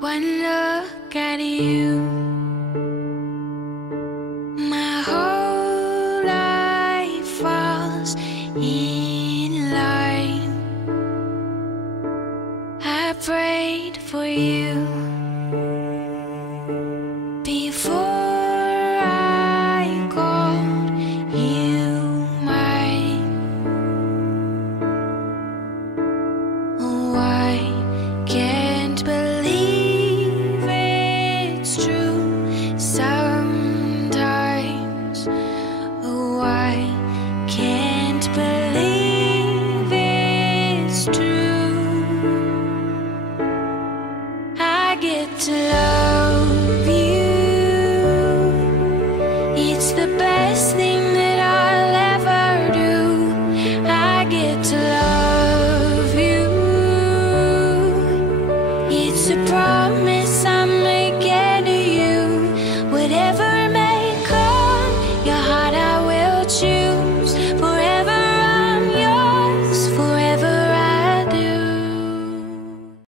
One look at you, my whole life falls in line. I prayed for you